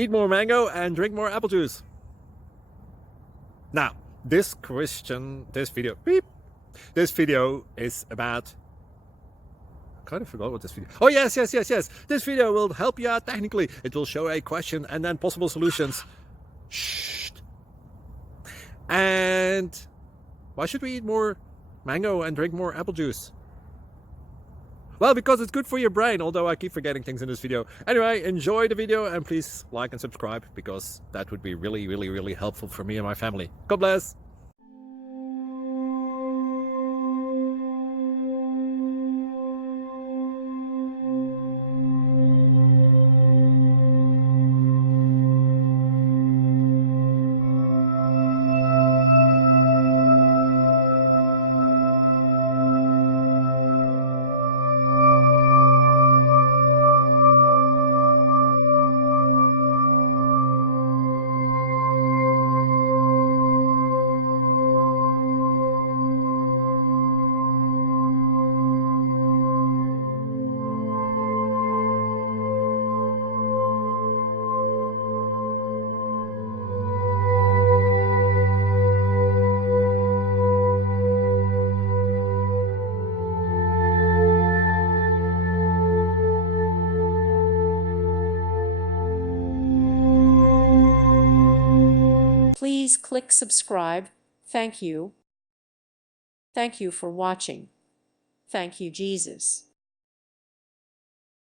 Eat more mango and drink more apple juice. Now, this video is about... I kind of forgot what this video... Oh, yes. This video will help you out technically. It will show a question and then possible solutions. Shh. And why should we eat more mango and drink more apple juice? Well, because it's good for your brain, although I keep forgetting things in this video. Anyway, enjoy the video and please like and subscribe, because that would be really helpful for me and my family. God bless! Please click subscribe. Thank you. Thank you for watching. Thank you, Jesus.